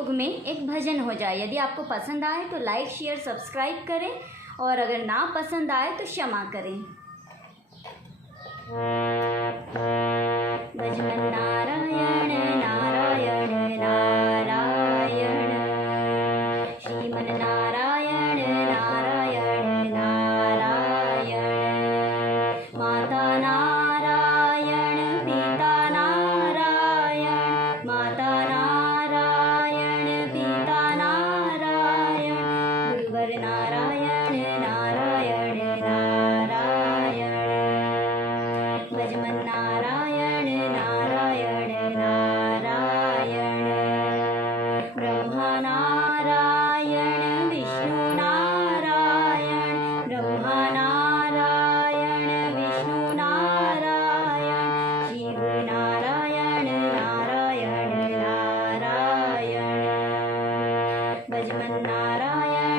योग में एक भजन हो जाए। यदि आपको पसंद आए तो लाइक शेयर सब्सक्राइब करें, और अगर ना पसंद आए तो क्षमा करें। भजमन नारायण नारायण नारायण, श्रीमन नारायण नारायण नारायण, माता नारायण पिता नारायण, माता नारायण पिता नारायण, गुरुवर नारायण नारायण नारायण, भजमन नारायण नारायण नारायण, ब्रह्मा नारायण विष्णु नारायण, ब्रह्मा नारायण विष्णु नारायण, शिव नारायण नारायण नारायण, भजमन नारायण